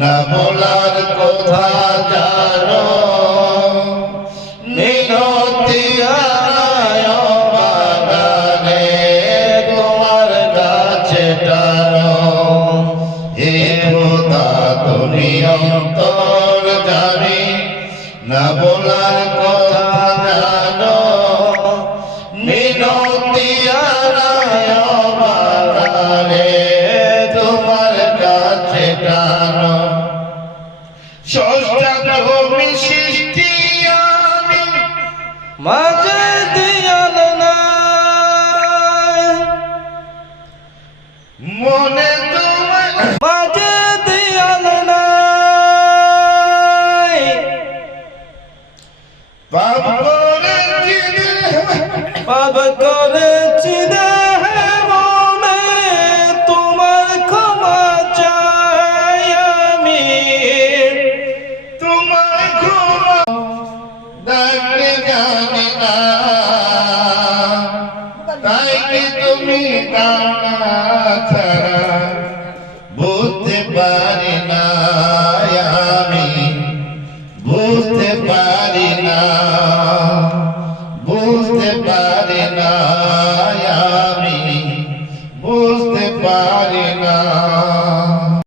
না বলার কথা জানো মিনতি আনায় বাগানে তোমার কাছে টানো হে খোদা তুমি অন্তর জানি না বলার কথা জানো মিনতি আনায় বাগানে তোমার কাছে টানো ষষ্ঠাভূমি সৃষ্টি আমি মাঝে দিয়াল নাই মনে তোমার মাঝে দিয়াল নাই পাপ করেছি পাপ করেছি দেহে মনে তোমার ক্ষমা চাই আমি তোমার ঘুমা ডাকলে জানি না